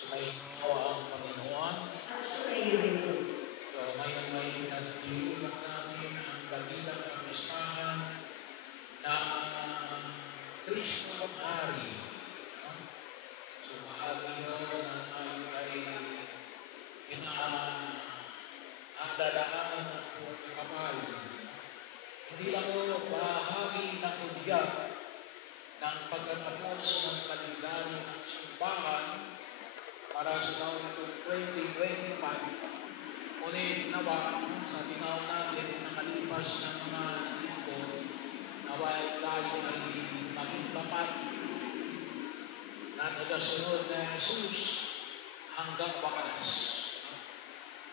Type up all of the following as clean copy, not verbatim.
Sumainyo ang Panginoon. So, ngayon may pinagdiulog natin ang dakilang kapistahan ng Kristo Hari. So, bahagi yun na tayo ay pinadadaan ng buong kapal. Hindi lang mo bahagi ng udyat ng pagkatapos ng kalendaryo ng simbahan para sa taon ito 2025. Ngunit nawa, sa tinaw natin nakalipas ng mga linggo, nawa tayo ay maging tapat na tagasunod na Jesus hanggang wakas.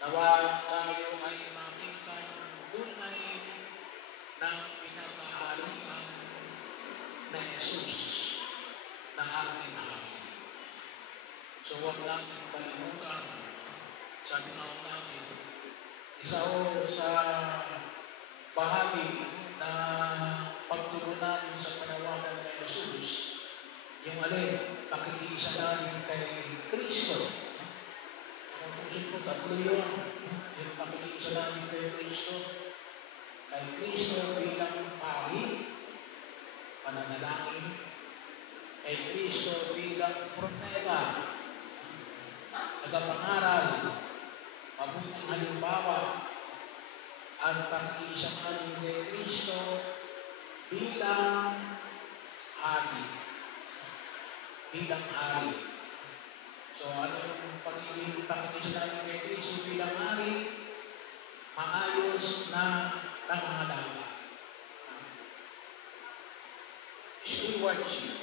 Nawa tayo ay makita ng tunay ng pinagkaharian na Jesus na ating hari. So huwag natin kalimutan, sabi nga natin, isa sa bahagi na pagtugon natin sa panawagan kay Jesus, yung alin, pakikiisa natin kay Kristo. Ang tusin ko, tatlo yun. Yung pakikiisa natin kay Kristo. Kay Kristo bilang pari, pananalangin. Kay Kristo bilang propeta, tagapangaral, mabuting halimbawa, at pakikiisa natin kay Kristo bilang hari. Bilang hari. So ano yung pakikiisa natin kay Kristo bilang hari? Maayos na pangangalaga. Stewardship.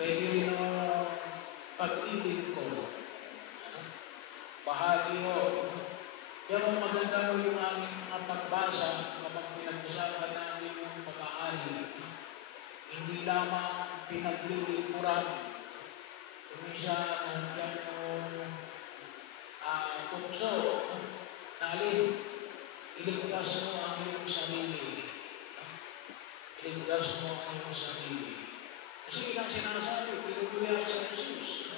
Pwede rin ang pag-ibig ko. Bahagi ko. Pero maganda mo yung aming mga pagbasa kapag pinag-usapan natin yung pag-aari. Hindi lamang pinaglilikuran. Kumisa nandiyan yung tukso. Nalin, iligtas mo ang iyong sarili. Iligtas mo ang iyong sarili. Kasi ilang sinasabi, tinutuya sa Jesus.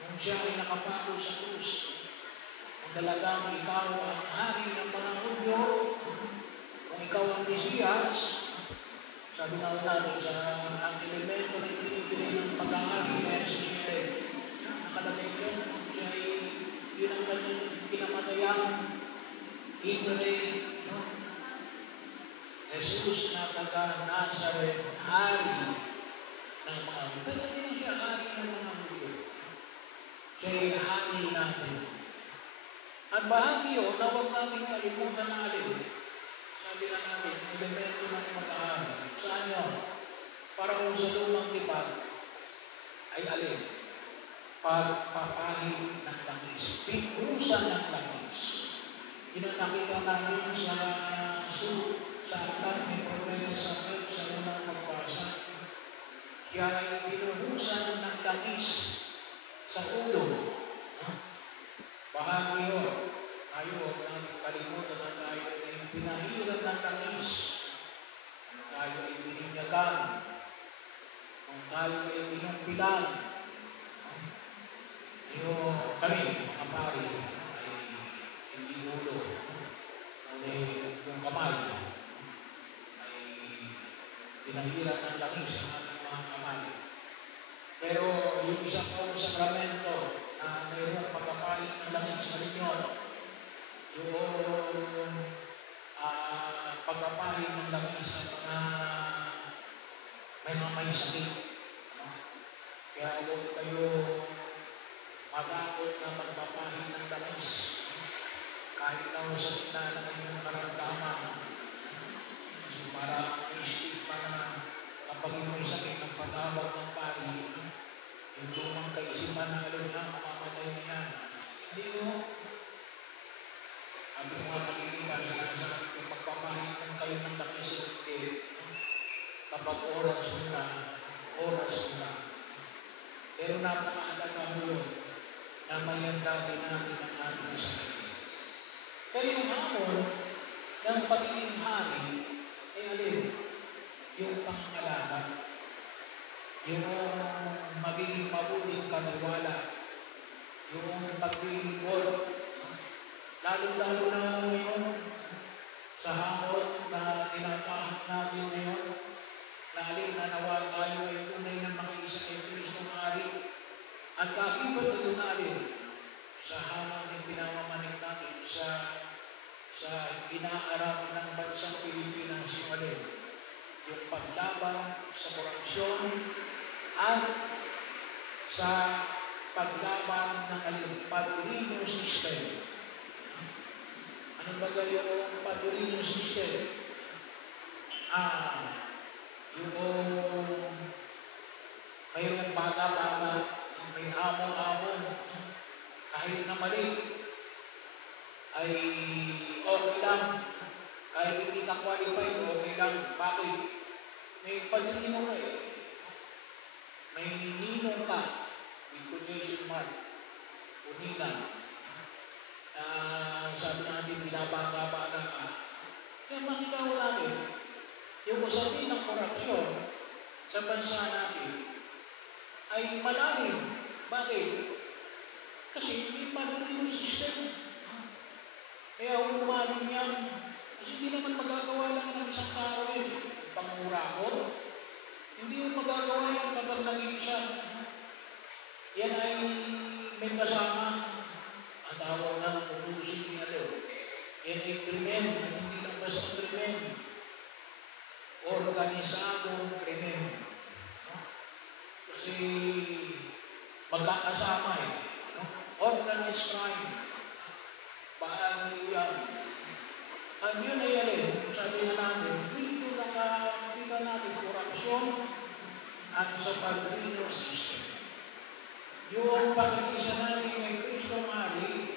Nung siya ay nakapako sa krus, kung talagang ikaw ang hari ng mga Hudyo, kung ikaw ang Mesiyas, sabi nga natin sa ang elemento na ibinibigay ng pag-aari na Jesus ay nakalagay yun, siya ay yun ang kanyang pinamatayan, Ibre, Jesus na taga Nazareth, hari ng mga Hudyo. Pero hindi siya hari ng mga Hudyo. Siya ay hari natin. At bahagi yun na huwag namin kalimutan na alin. Sabi nga namin, elemento ng pag-aari. Saan yun? Para kung sa lumang tipan ay alin? Pagpapahid ng langis. Pikusan ng langis. Yun ang nakita namin sa aklat ni Propeta Samuel sa unang pagbasa. Siya ay pinuhusan ng langis sa ulo. Bahagi yun. Tayo, huwag natin kalimutan na tayo ay pinahiran ng langis. Kung tayo ay bininyagan. Kung tayo ay pinumpilan. Yung kami, mga pari, ay hindi ulo. Yung kamay ay pinahiran ng langis sa ating mga kamay. Pero yung isang pong sakramento na mayroong pagkakalit ng langis sa inyo, yung pagkapahid ng langis sa mga may sakit. Kaya huwag kayo matakot na magpapahid ng langis kahit na sa gitna ng inyong karamdaman. So para i-stick pa na kapag yung may sakit ng patawag ng pari, yung lumang kaisipan na alin na mamamatay na yan. Hindi mo. Sabi ko nga pagkikita sa kung magpapahid ng kayo ng langis o hindi, kapag oras na. Pero napakahalaga mo yun na mayandagin natin ang ating sakit. Pero yung hamon ng pagiging hari ay alin? Yung pangangalaga. Yung pagiging mabuting katiwala, yung paglilingkod, lalo-lalo na ngayon sa hamon na tinatahak natin ngayon, na alin na nawa tayo ay tunay na makiisa kay Kristong Hari. At kakibat ito na alin sa hamon ng pinamamanig natin sa inaarap ng bansang Pilipinas yung alin, yung paglaban sa korupsyon at sa paglaban ng alin, Padrino system. Ano ba yung Padrino system? Yung mayroong bata-bata, may amon-amon, kahit na mali, ay okay lang. Kahit hindi ka qualified, okay lang. Bakit? May padrino ka eh. May ninong ka, with quotation mark, uninan. Sabi natin, binabaka-baka ka. Kaya makita ko natin, yung usapin ng korupsyon sa bansa natin ay malalim. Bakit? Kasi hindi pa rin yung system. Kaya umalim yan. Kasi hindi naman magagawa lang ng isang tao yun. Pangmurakot. Hindi yung magagawa yan kapag nag-iisa. Yan ay may kasama. Ang tawag na ng utusin niya doon. Yan ay krimen. Hindi lang basta krimen. Organisadong krimen. Kasi magkakasama eh. Organized crime. Bahagi yan. At yun ay yan eh. Sabi na natin, dito nakakita natin korupsyon at sa Padrino system. Yung pag-isa natin kay Kristong Hari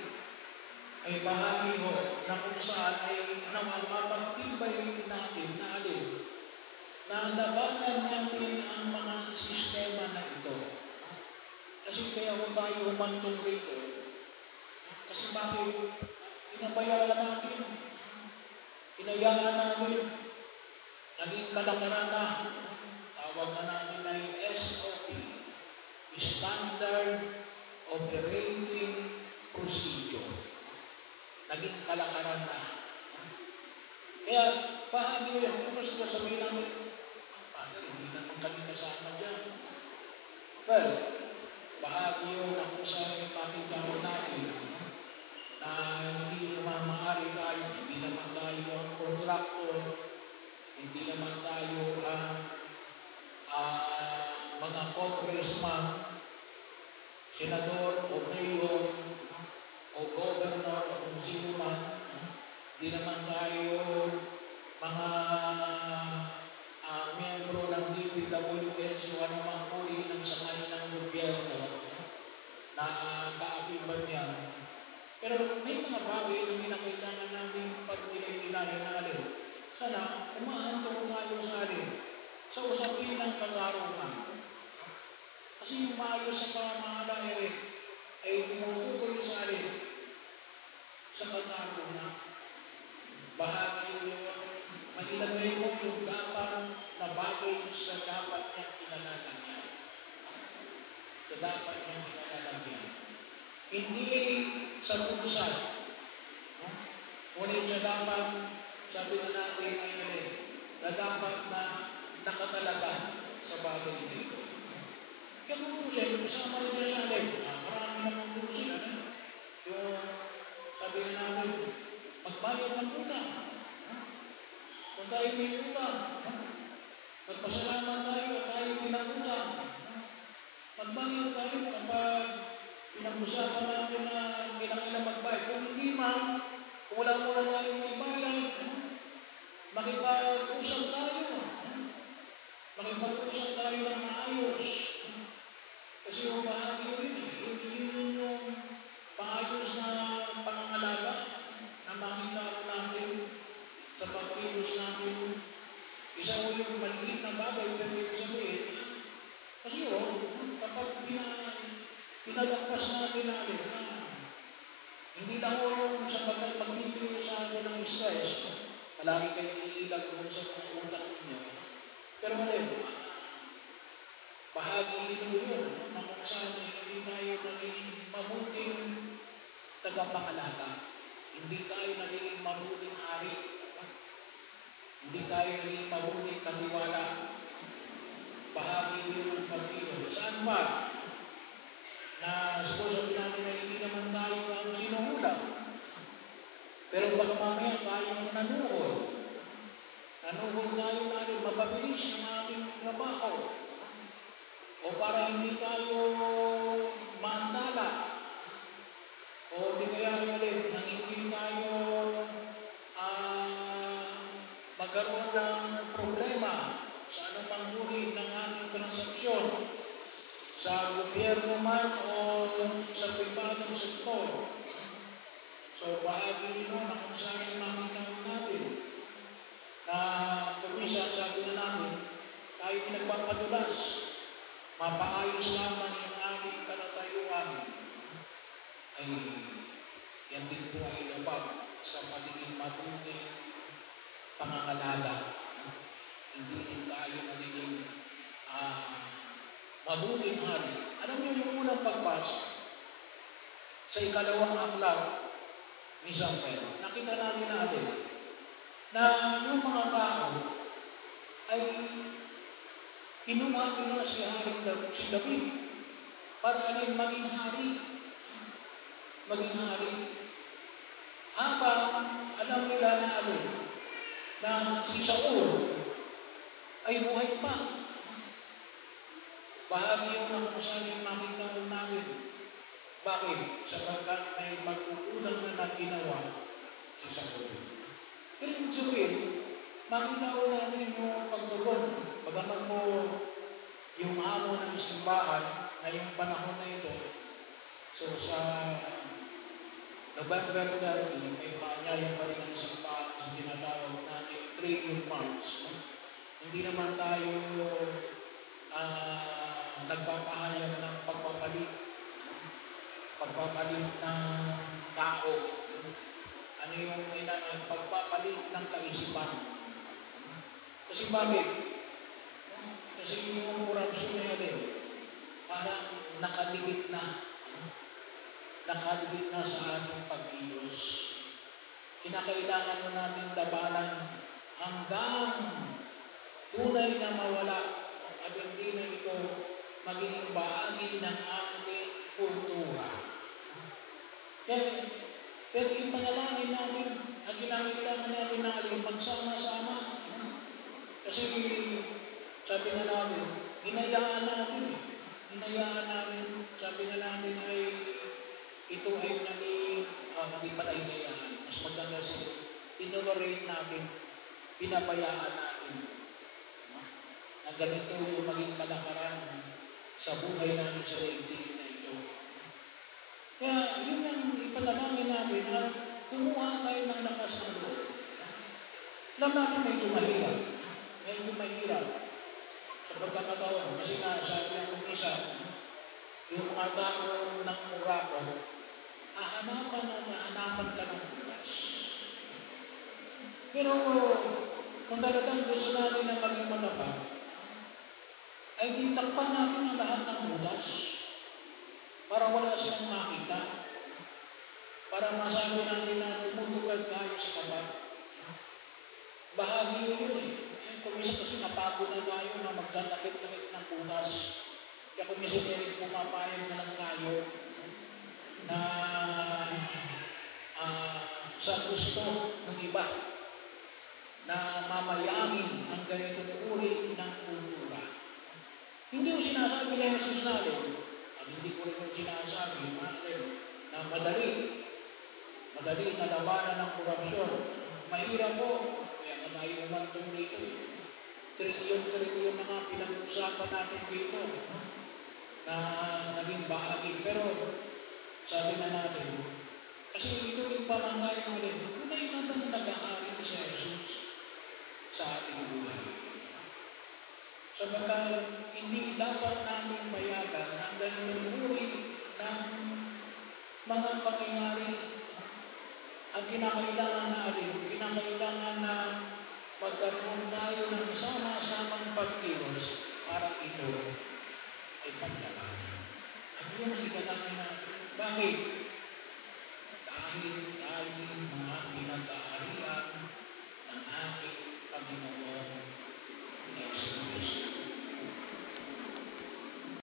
ay bahagi ho na kung saan ay mapagtibay natin na alin na labanan natin ang mga sistema na ito. Kasi kaya kung tayo humantong rito, kasi bakit inabayaan natin, inayaan natin, naging kalakaran na, tawag na natin na yung SOP, Standard Operating Procedure. Naging kalakaran na. Kaya, bahagi yun. Kung gusto sabihin namin, Father, hindi naman kami kasama dyan. Well, bahagi yun na kung saan makita ko natin na hindi naman maaari tayo, hindi naman tayo ang kontraktor, hindi naman tayo ang mga congressman, senador o mayor o governor o kung sino man, hindi naman tayo mga miyembro ng DPWH o anumang uri ng sangay ng gobyerno na kaakibat niya. Pero may mga bagay na minakailangan natin pag nilay-nilayan na alin. Sana umahantong tayo sa alin, sa usapin ng katarungan. Kasi yung maayos sa pamamahala ay tumutukoy sa alin, sa katarungan. Bahagi yun, mailagay mo yung dapat na bagay sa dapat niyang kinalalagyan. Sa dapat niyang kinalalagyan. Hindi sa pusat. Ngunit sa dapat, sabi na natin ngayon na dapat na nakatalaga sa bagay dito. Kaya kung tusin, kasama rin niya sa atin. Marami namang tusin. Yung sabi na natin, magbayad ng utang. Kung tayo may utang, magpasalamat tayo at tayo pinag-utang. Magbayad tayo kapag pinag-usapan natin na kailangan magbayad. Kung hindi man, kung wala muna tayo may bayad, makipag-usap tayo. Makipag-usap tayo ng maayos. Kasi yung bahagi rin yun yung maayos na pangangalaga na makita natin sa pagkilos natin. Isa mo yung maliit na bagay, pero yung sabihin, kasi kapag pinalagpas natin natin, hindi lang yung sa pagbibigay sa atin ng stress, palagi kayong iilag doon sa utak ninyo. Pero ngayon, Bahagi din yun, na kung saan hindi tayo naging mabuting tagapangalaga. Hindi tayo naging mabuting hari. Hindi tayo naging mabuting katiwala. Bahagi yun ng pagkilos. Saan ba? Na suppose natin na hindi naman tayo ang sinuhulang. Pero baka mamaya tayo ang nanuhol. Nanuhol tayo natin mapabilis ng ating trabaho. O para hindi tayo maantala. O di kaya ulit, nang hindi tayo magkaroon ng problema sa anumang uri ng ating transaksyon. Sa gobyerno man o sa pribadong sektor. So, bahagi nyo na kung saan yung makikita natin na kumisa, sabi na natin, tayo pinagpapadulas. Mapaayos lamang yung aming katatayuan. Ay, yan din po ay labag sa pagiging mabuting pangangalaga. Hindi din tayo nagiging mabuting hari. Alam niyo yung unang pagbasa sa ikalawang aklat ni Samuel, nakita natin na yung mga tao ay kinuha nila si David para alin maging hari. Maging hari. Habang alam nila na alin na si Saul ay buhay pa. Bahagi yung kung saan yung makita natin. Bakit? Sapagkat may pagkukulang na ginawa si Saul. Pero kung sabihin, makita natin yung pagtugon. Bagaman mo yung hamon ng simbahan ngayong panahon na ito. So sa November 30, may paanyaya pa rin ang simbahan yung tinatawag natin Trillium March. Hindi naman tayo nagpapahayag ng pagpapalit ng tao. Ano yung pagpapalit ng kaisipan. Kasi bakit? Kasi yung korupsyon na yan parang nakadikit na. Nakadikit na sa ating pagkilos. Kinakailangan mo natin labanan hanggang tunay na mawala at hindi na ito magiging bahagi ng ating kultura. Pero ipanalangin natin at kinakailangan natin na magsama-sama. Kasi sabi nga natin, hinayaan natin Hinayaan natin, sabi nga natin ay ito ay naging, hindi pala hinayaan. Mas maganda siya, tinolerate natin, pinabayaan natin. Na ganito yung maging kalakaran sa buhay natin sa daigdig na ito. Kaya yun ang ipanalangin natin at kumuha tayo ng lakas ng Lord. Alam natin medyo mahirap. Medyo mahirap sa pagkakataon. Kasi nga sabi ang isa, yung mga tao ng murako, hahanapan ka ng bulas. Pero kung talagang gusto natin na maging matapang, ay ditakpan natin ang lahat ng bulas para wala silang makita. Para masabi natin na tumutugad tayo sa kapat. Bahagi yun Kumisa kasi napagod na tayo na magtatakit-takit ng butas. Kaya kumisa rin pumapayag na lang tayo na sa gusto ng iba na mamayangin ang ganitong uri ng kultura. Hindi ko sinasabi na Jesus natin, at hindi ko rin yung sinasabi na madali na labanan ng korupsyon. Mahirap po, kaya na tayo umantong dito. Trilyon na nga pinag-usapan natin dito na naging bahagi. Pero sabi na natin, kasi ito yung pamangay ulit, tunay naman nag-aari si Jesus sa ating buhay. Sapagkat hindi dapat namin payagan ang ganitong uri ng mga pangyayari at kinakailangan na magkaroon tayo ng sama-samang pagkilos para ito Bakit?